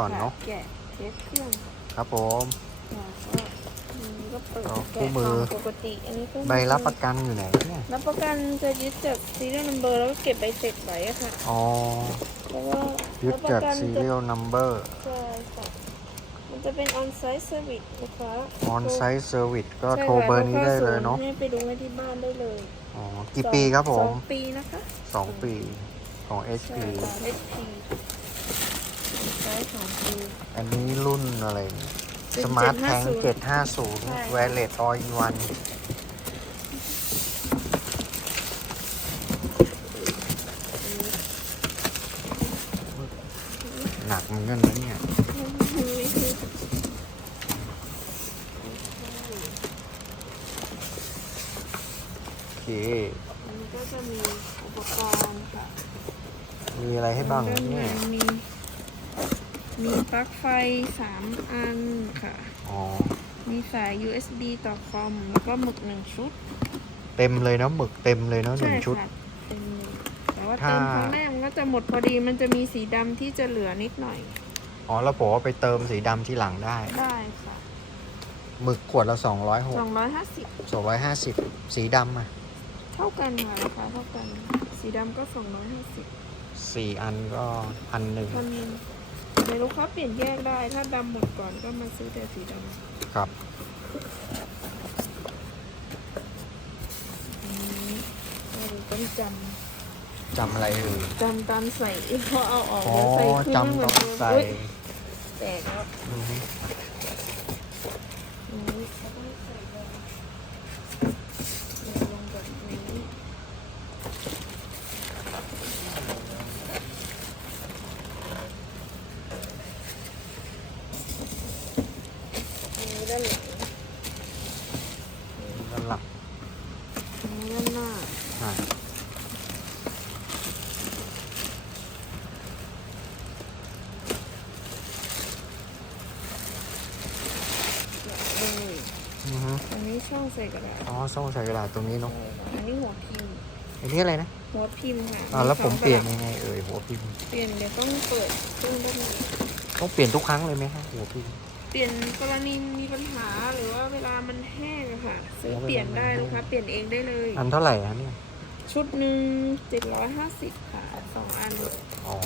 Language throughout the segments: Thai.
ก่อนเนาะแกะเทสเครื่องครับผมค่ะก็อันนี้ก็เปิดเอาคู่แกะมือกล่งปกติ อันนี้ก็ใบรับประกันอยู่ไหนเนี่ยรับประกันจะยึดจากซีเรียลนัมเบอร์แล้วก็เก็บใบเสร็จไว้อะค่ะ อ๋อแล้วก็ยึดรับประจากกัน serial number ใช่ค่ะมันจะเป็น on-site service นะคะ on site service ก็ใช่โทรค่ะเบอร์นี้ได้เลยเนาะให้ไปดูให้ที่บ้านได้เลยอ๋อกี่ปีครับผสมองปีนะคะสองปีของใช่ HP ค่ะ HP ใช้สองปีอันนี้รุ่นอะไรเป็นสมาร์ทแทง750 เจ็ดห้าศูนย์ใช่แวร์เลตออีวันหนักเหมือนกันนะเนี่ยโอเค อันนี้ก็จะมีอุปกรณ์ค่ะมีอะไรให้บ้างด้านในเนี่ย มี มีปลั๊กไฟสามอันค่ะ อ๋อ มีสาย USB ต่อคอม แล้วก็หมึกหนึ่งชุด เต็มเลยเนาะหมึกเต็มเลยเนาะหนึ่งชุดค่ะเต็มเลยแต่ว่าถ้าเติมครั้งแรกมันก็จะหมดพอดี มันจะมีสีดำที่จะเหลือนิดหน่อย อ๋อ แล้วผมว่าไปเติมสีดำที่หลังได้ ได้ค่ะ หมึกขวดละ 206สองร้อยห้าสิบ250 สีดำอะเท่ากันค่ะราคาเท่ากัน สีดำก็สองร้อยห้าสิบสี่อันก็พันหนึ่งพันหนึ่ง ในลูกค้าเปลี่ยนแยกได้ ถ้าดำหมดก่อนก็มาซื้อแต่สีดำครับอันนี้เราต้องจจำอะไรเอ่ยำจำตอนใส่พอเอาออกอ๋อแล้วใส่ขึ้นไม่เหมืจำอนต้องเดิมใส่อุ๊ยแตกแล้วอือฮึ อันนี้ก็ต้องใส่ลงเดี๋ยวลงแบบนี้อันนี้ด้านหลัง ด้านหลัง อันนี้ด้านหน้า อ่า เลยอือฮึอันนี้ช่องใส่กระดาษอ๋อส่งใส่กระดาษตรงนี้เนาะอันนี้หัวพิมพ์ อันนี้อะไรนะหัวพิมพ์ค่ะอ่าแล้วผมสงเปลี่ยนระดับยังไงเอ่ยหัวพิมพ์เปลี่ยนเดี๋ยวต้องเปิดเครื่องด้านในต้องเปลี่ยนทุกครั้งเลยไหมฮะหัวพิมพ์ เปลี่ยนกรณีมีปัญหาหรือว่าเวลามันแห้งอะค่ะ ซื้อแล้วเวลาเปลี่ยนได้มันแห้งลูกค้าเปลี่ยนเองได้เลย อันเท่าไหร่ฮะเนี่ย ชุดหนึ่งเจ็ดร้อยห้าสิบค่ะสองอันอ๋อ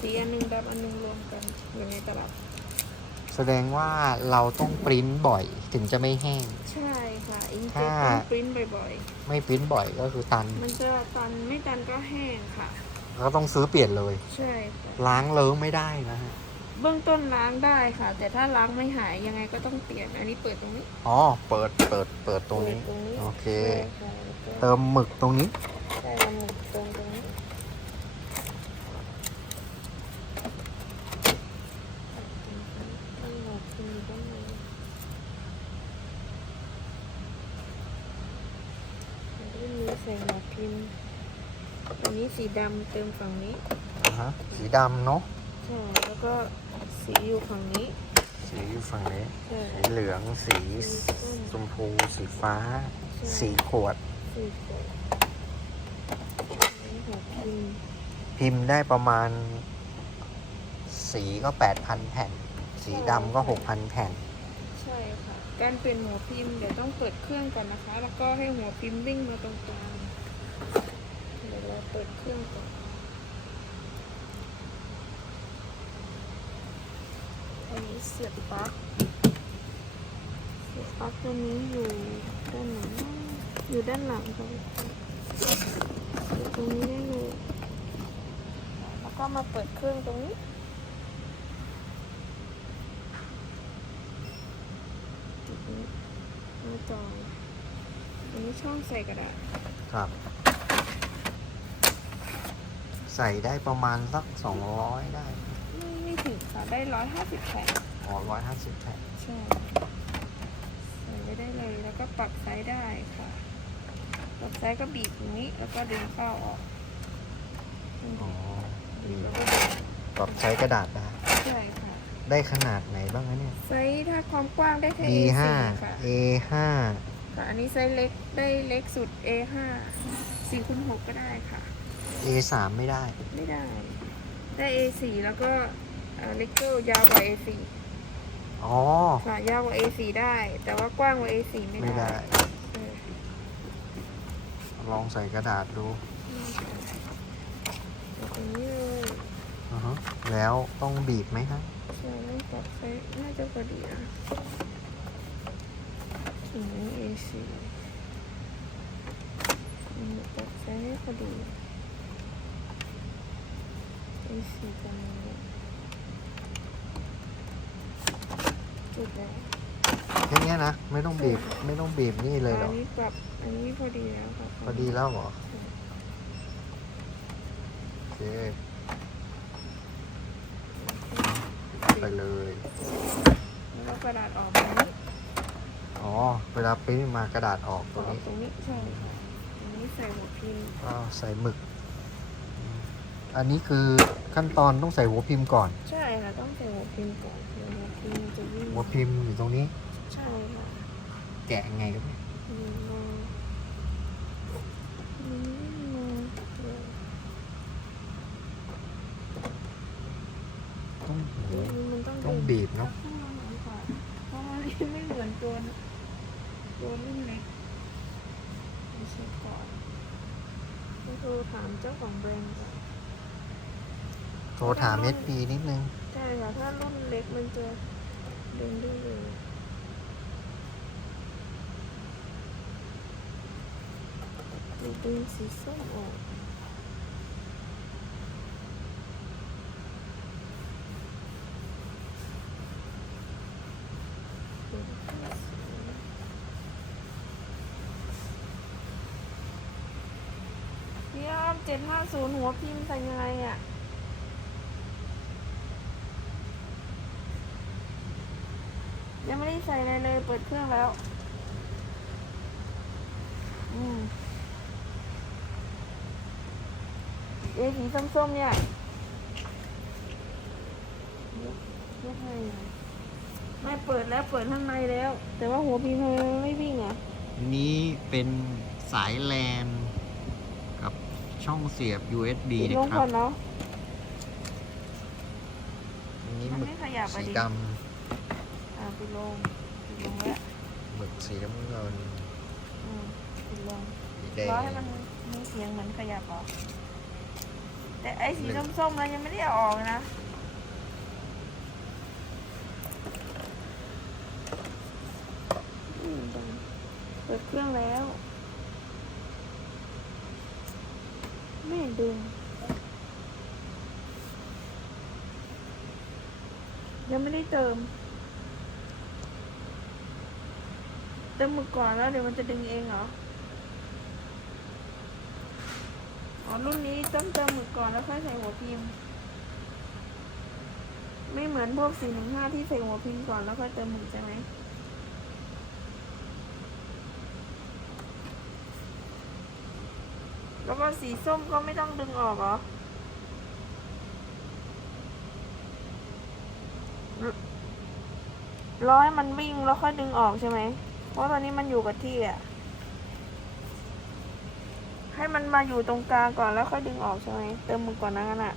สีอันหนึ่งดับอันหนึ่งรวมกันอยู่ในตลับแสดงว่าเราต้องปริ้นบ่อยถึงจะไม่แห้ง ใช่ค่ะอิงเจ็ถ้าต้องปริ้นบ่อยไม่ปริ้นบ่อยก็คือตัน ๆ มันจะตันไม่ตันก็แห้งค่ะ ก็ต้องซื้อเปลี่ยนเลย ใช่ค่ะ ล้างเลิ้งไม่ได้นะฮะ เบื้องต้นล้างได้ค่ะ แต่ถ้าล้างไม่หายยังไงก็ต้องเปลี่ยนอันนี้เปิดตรงนี้อ๋อ เปิด เปิด เปิดตรงนี้เปิดตรงนี้โอเคใช่ค่ะแล้วก็เติมหมึกตรงนี้ ใช่เราหมุนตรงตรงนี้ต้องหมุนขึ้นอยู่ด้านในมันก็จะมีใส่หัวพิมพ์อันนี้สีดำเติมฝั่งนี้อ่าฮะ สีดำเนาะ ใช่แล้วก็สีอยู่ฝั่งนี้ สีอยู่ฝั่งนี้ ใช่ สีเหลือง สีชมพู สีฟ้าสีขวด สีขวดอันนี้หัวพิมพ์พิมพ์ได้ประมาณ สีก็แปดพันแผ่น สีดำก็หกพันแผ่น ใช่ค่ะ การเปลี่ยนหัวพิมพ์เดี๋ยวต้องเปิดเครื่องก่อนนะคะ แล้วก็ให้หัวพิมพ์วิ่งมาตรงกลางเดี๋ยวเราเปิดเครื่องก่อน อันนี้เสียบปลั๊กเสียบปลั๊กตัวนี้อยู่ด้านหนนะอยู่ด้านหลังค่ะอยู่ตรงนี้ได้เลยแล้วก็มาเปิดเครื่องตรงนี้หน้าจออันนี้ช่องใส่กระดาษครับ ใส่ได้ประมาณสักสองร้อยได้ ถึงค่ะได้ร้อยห้าสิบแผ่นอ๋อร้อยห้าสิบแผ่นใช่ใส่ไปได้เลยแล้วก็ปรับไซส์ได้ค่ะปรับไซส์ก็บีบอย่างนี้แล้วก็ดึงเข้าออกอ๋อบีบแล้วก็ดึงปรับใช้กระดาษได้ใช่ค่ะ ได้ขนาดไหนบ้างนะเนี่ย ไซส์ถ้าความกว้างได้แค่ B A4 ห้า ค่ะ A ห้าค่ะอันนี้ไซส์เล็กได้เล็กสุด A5 4คูณ6ก็ได้ค่ะ A สามไม่ได้ ไม่ได้ ได้ A4 แล้วก็ เลกเกอร์ยาวกว่า A4 อ๋อ ค่ะยาวกว่า A4 ได้ แต่ว่ากว้างกว่า A4 ไม่ไม่ได้ ได้ เออลองใส่กระดาษดูเอาตรงนี้เลยอือฮะแล้วต้องบีบไหมฮะใช่ต้องปรับไซส์น่าจะพอดีนะถึงนี้ A4 อืมปรับไซส์ให้พอดี A4 ประมาณนี้ จุดแล้วแค่เนี้ยนะ ไม่ต้องบีบ ไม่ต้องบีบนี่เลยเหรอัอนนี้ปรับอันนี้พอดีแล้วครับพอดีแล้วเหรอโอเคไปเลย แล้วก็กระดาษออกแบบนี้อ๋อ เวลาปริ้นมากระดาษออกตอรงอกนี้ตรงนี้ใช่ค่ะอันนี้ใส่หัวพิมพ์ก็ใส่หมึก อันนี้คือขั้นตอนต้องใส่หัวพิมพ์ก่อน ใช่ค่ะต้องใส่หัวพิมพ์ก่อนเดี๋ยวหัว พิมพ์มันจะวิ่งหัวพิมพ์อยู่ตรงนี้ ใช่ค่ะแกะยังไงครับเนี่ยอืมมาอืมมาเดี๋ยวต้องโอ้โหอันนี้มันต้องต้องดึบีบเนาะต้องมาหน่อยก่อนเพราะว่านี่ไม่เหมือนตัวนะตัวรุ่นเล็กไม่ใช่ก่อนก็คือถามเจ้าของแบรนด์ก่อน โทรถาม SP นิดนึงใช่ค่ะถ้ารุ่นเล็กมันจะดึงได้เลยหรือดึงสีส้มออกพี่อ้อมเจ็ดห้าศูนย์หัวพิมพ์ใส่ยังไงอะ ยังไม่ได้ใส่อะไรเลย เปิดเครื่องแล้ว อืมเอะสีส้มๆเนี่ยยกยกให้หน่อยไม่เปิดแล้วเปิดข้างในแล้ว แต่ว่าหัวพิมพ์ทำไมมันไม่วิ่งอะนี้เป็นสายแลนกับช่องเสียบ USB ปิดนะลงครัก่อบนเนาะอันนี้มันหมึกไม่ขยับอะสีดิดอ่า ปิดลงปิดลงแล้วำหมึกสีน้ำเงินอืมปิดลงสีแดงร้อยให้มันมีเสียงเหมือนขยับเหรอแต่ไอ้สีส้มๆนั้นยังไม่ได้เอาออกนะอืมเปิดเครื่องแล้วไม่ดึงยังไม่ได้เติม เติมหมึกก่อนแล้วเดี๋ยวมันจะดึงเองเหรอ อ๋อรุ่นนี้ต้องเติมหมึกก่อนแล้วค่อยใส่หัวพิมพ์ ไม่เหมือนพวกสี่หนึ่งห้าที่ใส่หัวพิมพ์ก่อนแล้วค่อยเติมหมึกใช่ไหมแล้วก็สีส้มก็ไม่ต้องดึงออกเหรอรรอให้มันวิ่งแล้วค่อยดึงออกใช่ไหม เพราะตอนนี้มันอยู่กับที่อะ ให้มันมาอยู่ตรงกลางก่อนแล้วค่อยดึงออกใช่ไหมเติมมือก่อนนะงั้นอะ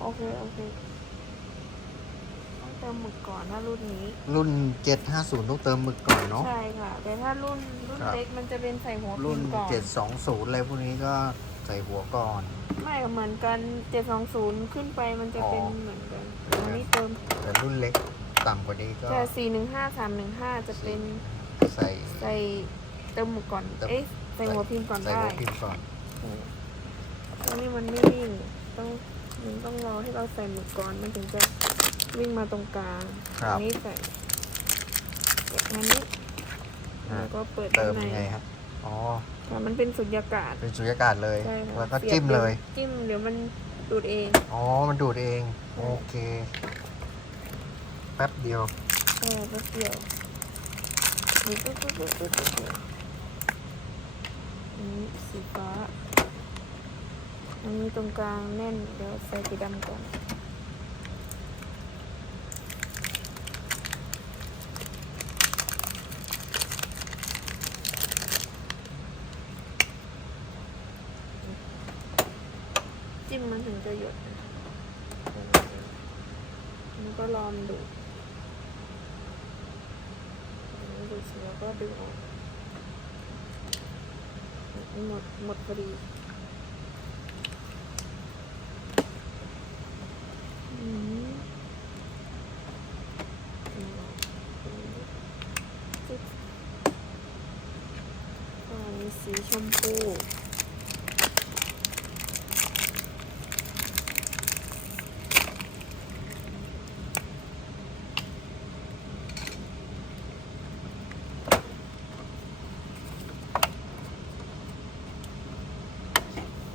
โอเค โอเค ต้องเติมหมึกก่อนนะรุ่นนี้ รุ่น 750 ต้องเติมหมึกก่อนเนาะ ใช่ค่ะ แต่ถ้ารุ่นรุ่นครับ เล็กมันจะเป็นใส่หัวพิรุ่นมพ์ก่อน 720 อะไรพวกนี้ก็ใส่หัวก่อน ไม่เหมือนกัน 720 ขึ้นไปมันจะเป็นอ๋อ เหมือนกันอันนี้เติมแต่รุ่นเล็ก ต่ำกว่านี้ก็ แต่415 315จะเป็นใส่ใส่เติมหมึกก่อนเติมเอ๊ะใส่หัวพิมพ์ก่อนใส่ได้หัวพิมพ์ก่อนตอนนี้มันไม่วิ่งต้องมันต้องรอให้เราใส่หมึกก่อนมันถึงจะวิ่งมาตรงกลางครับ อันนี้ใส่เก็บอันนี้อ่าแล้วก็เปิดเติมข้างในยังไงครับ อ๋อ ค่ะมันเป็นสุญญากาศ เป็นสุญญากาศเลย ใช่ค่ะแล้วก็สีบจิ้มเลย จิ้มเดี๋ยวมันดูดเอง อ๋อ มันดูดเอง โอเค แป๊บเดียวเออแป๊บเดียวนี่ปุ๊บปุ๊บปุ๊บปุ๊บปุ๊บนี้สีฟ้าอันนี้ตรงกลางแน่นเดี๋ยวใส่สีดำก่อนจิ้มมันถึงจะหยดนะ เสร็จแล้วก็ดึงออกหมดหมดพอดีสีชมพู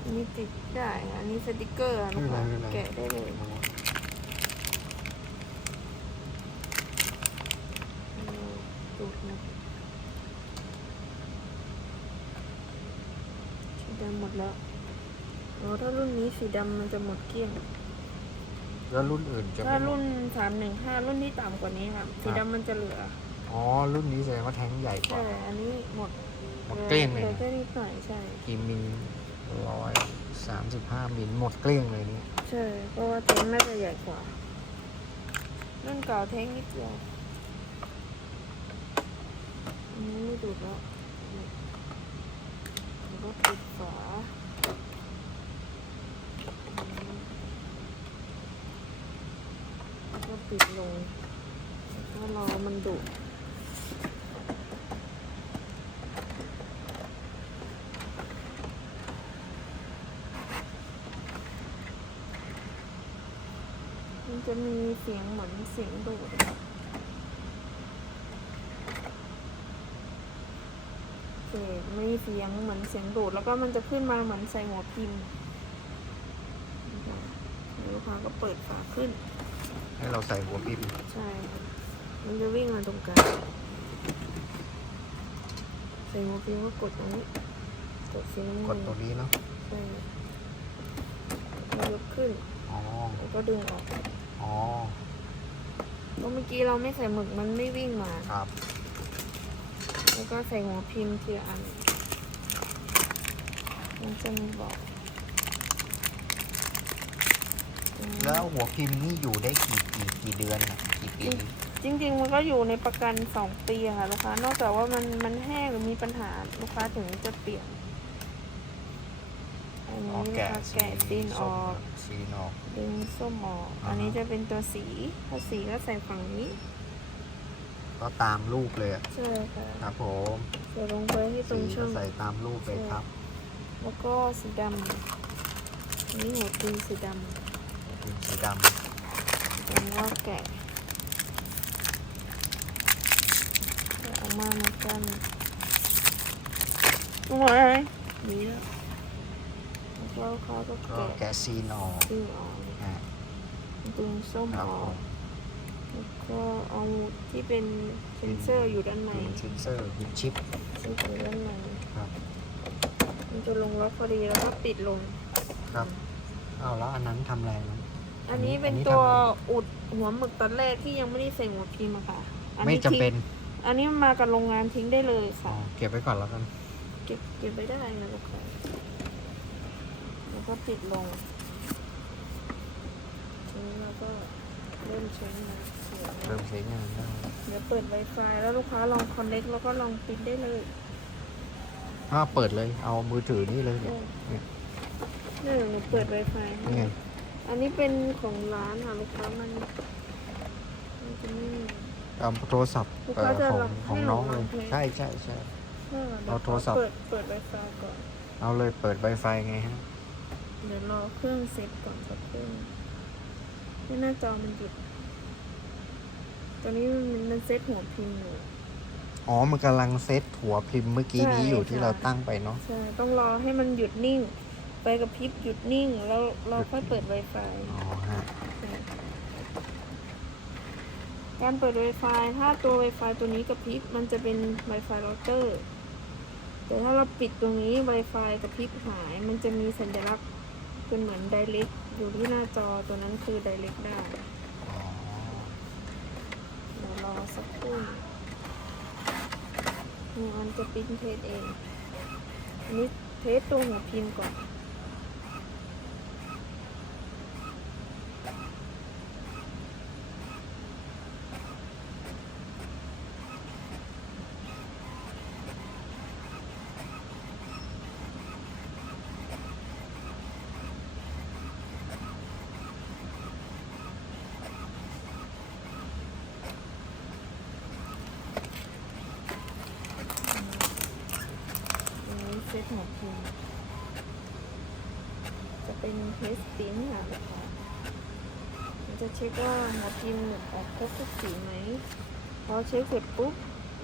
อั นนี้ติดได้ค่ะอันนี้สติกเกอร์อะลูกค้าไม่เป็นไรไม่เป็นไร แกะได้เลยเอาจุดนะสีดำหมดแล้วอ๋อถ้ารุ่นนี้สีดำมันจะหมดเกลี้ยง แล้วรุ่นอื่นจะถ้าไม่หมรุ่ดนสามหนึ่งห้ารุ่นที่ต่ำกว่านี้ค่ะ สีครับดำมันจะเหลืออ๋อ รุ่นนี้แสดงว่าแท้งใหญ่กว่า ใช่อันนี้หมดหมดเกลี้ยงเลยหลือนะแค่นิดหน่อยใช่ กี่มิล ร้อยสามสิบห้ามิลหมดเกลี้ยงเลยนี่ใช่เพราะว่าเท้งน่าจะใหญ่กว่ารุ่นเก่าเท้งนิดเดียวอันนี้ไม่ดูดแล้วแล้วก็ปิดฝาแล้วก็ปิดลงแล้วก็รอมันดูดมัน จะมีเสียงเหมือนเสียงดูดอะเสียงมีเสียงเหมือนเสียงดูด แล้วก็มันจะขึ้นมาเหมือนใส่หัวพิมพ์นะคะแล้วลูกค้าก็เปิดฝาขึ้น ให้เราใส่หัวพิมพ์ ใช่ค่ะมันจะวิ่งมาตรงกลางใส่หัวพิมพ์ก็กดตรงนี้ กดสีน้ำกเงิดนตัวนี้เนาะใช่แล้วยกขึ้น อ๋อ แล้วก็ดึงออก อ๋อ เพราะเมื่อกี้เราไม่ใส่หมึกมันไม่วิ่งมา ครับ แล้วก็ใส่หัวพิมพ์ทีละอัน มันจะมีบอกอืมแล้วหัวพิมพ์นี่อยู่ได้กี่กี่กี่เดือนน่ะกี่ปี จริง ๆ มันก็อยู่ในประกันสองปีอะค่ะลูกค้า นอกจากว่ามันมันแห้งหรือมีปัญหาลูกค้าถึงจะเปลี่ยน อันอ๋อนี้ลูกแกะค้าสีแกะซีนอส้มอกสีนออก ดึงส้มออก อ่าฮะ อันนี้จะเป็นตัวสีถ้าสีก็ใส่ฝั่งนี้ก็ตามรูปเลยอะใช่ค่ะครับผมใส่ลงไปที่ตรสีงก็ช่องใส่ตามรูปเลยครับแล้วก็สีดำอันนี้หัวตีนสีดพิมพ์สีดำแล้วก็แกะแกะออกมาเหมือนกันตรงไหนนี่แล้ว แล้วก็เขาก็ำก็แกะแกะซีนออกดึงออกอ่าดึงส้มครับอผอกมแล้วก็เอาที่เป็นเซนเซอร์อยู่ด้านในเป็นเซนเซอร์เป็นชิปเซนเซอร์ด้านในครับ มันจะลงล็อกพอดีแล้วก็ปิดลง ครับเอาแล้วอันนั้นทำอะไรนะ อันนี้เป็นอันนี้ตัวทำอะไรอุดหัวหมึกตอนแรกที่ยังไม่ได้ใส่หัวพิมพ์อะค่ะอันไม่นี้จำทิ้งเป็นอันนี้มากับโรงงานทิ้งได้เลยอ๋อค่ะ เก็บไว้ก่อนแล้วกัน เก็บเก็บไว้ได้นะลูกค้าแล้ว ก็ปิดลงทีนี้เราก็เริ่มใช้งานเสียงเริ่มใช้งานได้เดี๋ยวเปิด Wi-Fi แล้วลูกค้าลองคอนเน็กแล้วก็ลองปิดได้เลยถ้าเปิดเลย เอามือถือนี่เลยเนี่ยเนี่ยนี่หนูเปิด Wi-Fi ให้นี่ไงอันนี้เป็นของร้านค่ะลูกค้ามันมันจะไม่มี เอาโทรศัพท์ลูกเอ่ค้าอจะของรับของให้น้องเราเลยรับไหมใช่ใช่ใช่เออดี๋ยวเอาโทรศัพท์ เปิด เปิด Wi-Fi ก่อน เอาเลยเปิด Wi-Fi ไงฮะ เดี๋ยวรอเครื่องเซ็ตก่อนสักเครื่องที่หน้าจอมันหยุดตอนนี้มันมันเซ็ตหัวพิมพ์อยู่ อ๋อ มันกำลังเซตหัวพิมพ์เมื่อกี้นี้ใช่อยู่ที่ค่ะเราตั้งไปเนาะ ใช่ ต้องรอให้มันหยุดนิ่ง ไปกับพริบหยุดนิ่ง แล้วเราค่อยเปิด Wi-Fi อ๋อฮะ การเปิด Wi-Fi ถ้าตัว Wi-Fi ตัวนี้กับพริบมันจะเป็น Wi-Fi router แต่ถ้าเราปิดตรงนี้ Wi-Fi กับพริบหาย มันจะมีสัญลักษณ์ เป็นเหมือนไดเ e กอยู่ที่หน้าจอตัวนั้นคือไดเ e กได้ เดี๋ยวรอสักครู่นี่มันจะปริ้นเทสเอง อันนี้เทสตัวหัวพิมพ์ก่อน หัวพิมพ์จะเป็นเทสติ้งค่ะลูกค้ามันจะ เช็คว่าหัวพิมพ์หลุดออกครบทุกสีไหมพอเช็คเสร็จปุ๊บ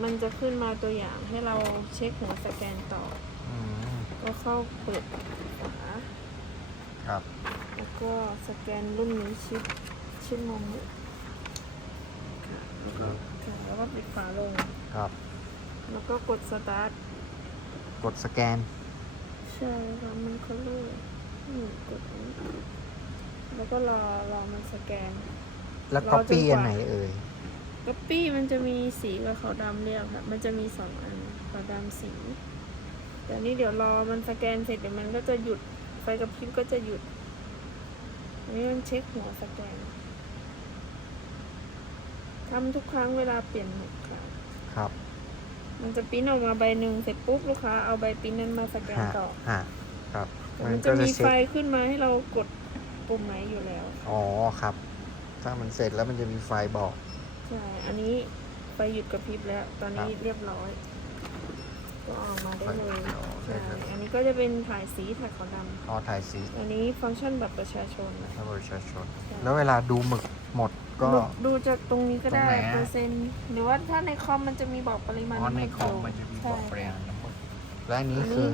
มันจะขึ้นมาตัวอย่างให้เราเช็คหัวสแกนต่ออืมก็เข้าเปิดฝาครับ แล้วก็สแกนรุ่นนี้ชิดชิดมุมนี้ค่ะแล้วก็ค่ะแล้วก็ปิดฝาลงครับ แล้วก็กดสตาร์ทกดสแกน ใช่ค่ะมันคัลเลอร์นี่กดอันนี้ แล้วก็รอรอมันสแกน แล้วรอก็จนปี้กว่าอันไหนเอ่ยก๊อปปี้มันจะมีสีกับขาวดำเรียกค่ะ มันจะมีสองอันขาวดำสี แต่นี่เดี๋ยวรอมันสแกนเสร็จเดี๋ยวมันก็จะหยุดไฟกระพริบก็จะหยุดอันนี้มันเช็คหัวสแกนทำทุกครั้งเวลาเปลี่ยนหมุดค่ะ ครับ มันจะปริ้นออกมาใบหนึ่งเสร็จปุ๊บลูกค้าเอาใบปริ้นนั้นมาสแกนฮะต่อฮะครับแต่มัมันนก็จะจะมีเช็ไฟคขึ้นมาให้เรากด ปุ่มไหนอยู่แล้ว อ๋อครับ ถ้ามันเสร็จแล้วมันจะมีไฟบอก ใช่ อันนี้ไฟหยุดกระพริบแล้ว ตอนนี้ครับเรียบร้อย ก็ออกมาได้เลยไฟอ๋อได้ใช่เลยอันนี้ก็จะเป็นถ่ายสีถ่ายขาวดอ๋อถ่ายสีำอันนี้ฟังก์ชันบัตรประชาชนถ้าประชาชนใช่แล้วเวลาดูหมึกหมดก็ ดูดูจากตรงนี้ก็ได้ตรงไหนอะ เปอร์เซ็นต์หรือว่าถ้าในคอมมันจะมีบอกปริมาณอ๋อในำคอมมันจะมีบอกปใช่ริมาณน้ำมันและอันนี้อันนี้คือ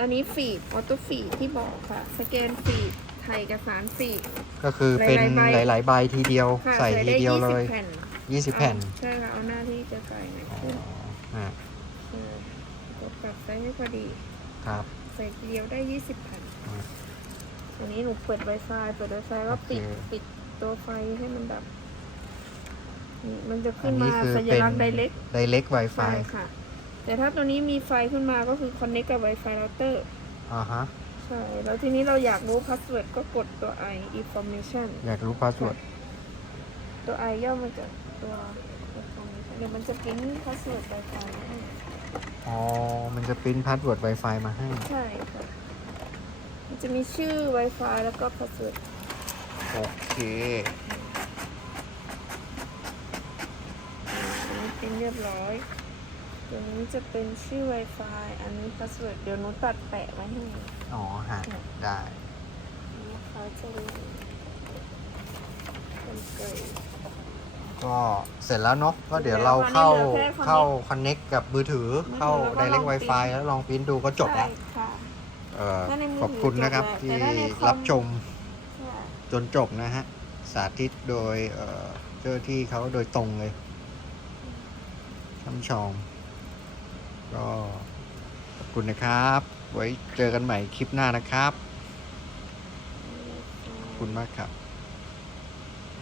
อันนี้ฟีดออโต้ฟีดที่บอกค่ะ สแกนฟีด ถ่ายเอกสารฟีดก็คือเป็นหลายๆใบหลายๆใบทีเดียวค่ะใส่ทีได้เดียวยี่เลสิบยแผ่น20 แผ่นเอาใช่ค่ะเอาหน้าที่จะใส่หน่อยอ๋อขึ้นฮะใช่กดปรับไซส์ให้พอดี ครับ ใส่ทีเดียวได้20แผ่นอืมอันนี้หนูเปิด Wi-Fi เปิด Wi-Fi ก็ปิดโอเคปิดตัวไฟให้มันแบบนี่มันจะอัขึ้นนนี้มาคือสัญเป็นลักษณ์ direct direct ใช่ Wi-Fi ค่ะ แต่ถ้าตัวนี้มีไฟขึ้นมาก็คือ connect กับ Wi-Fi router อ่าฮะ ใช่ แล้วทีนี้เราอยากรู้ password ก็กดตัว i information อยากรู้พาสเวิร์ดตัว i ย่อมาจากตัว information เดี๋ยวมันจะพิมพ์ password Wi-Fi ให้อ๋อ มันจะปริ้นพาสเวิร์ด Wi-Fi มาให้ ใช่ค่ะ มันจะมีชื่อ Wi-Fi แล้วก็ password โอเคอันนี้เป็นเรียบร้อยตัวนี้จะเป็นชื่อ Wi-Fi อันนี้ password เดี๋ยวหนูตัดแปะไว้ให้ อ๋อฮะได้ลูกค้าจะรู้เป็นเกรดก็เสร็จแล้วเนาะก็เดี๋ยวเราเข้าเดี๋ยววันนี้เหลือแค่ connect เข้า connect กับมือถือมือถือเข้าแล้วก็ลอง direct Wi-Fi แล้วลองปริ้นดูก็จบแล้ว ใช่ค่ะ เอ่อถ้าในมือถือขอบคุณนะครับจบแล้วที่แต่ถ้าในคอม รับชมใช่จนจบนะฮะ สาธิตโดยเอ่อเจ้าหน้าที่เขาโดยตรงเลยช่ำชอง ก็ขอบคุณนะครับ ไว้เจอกันใหม่คลิปหน้านะครับ ขอบคุณมากครับ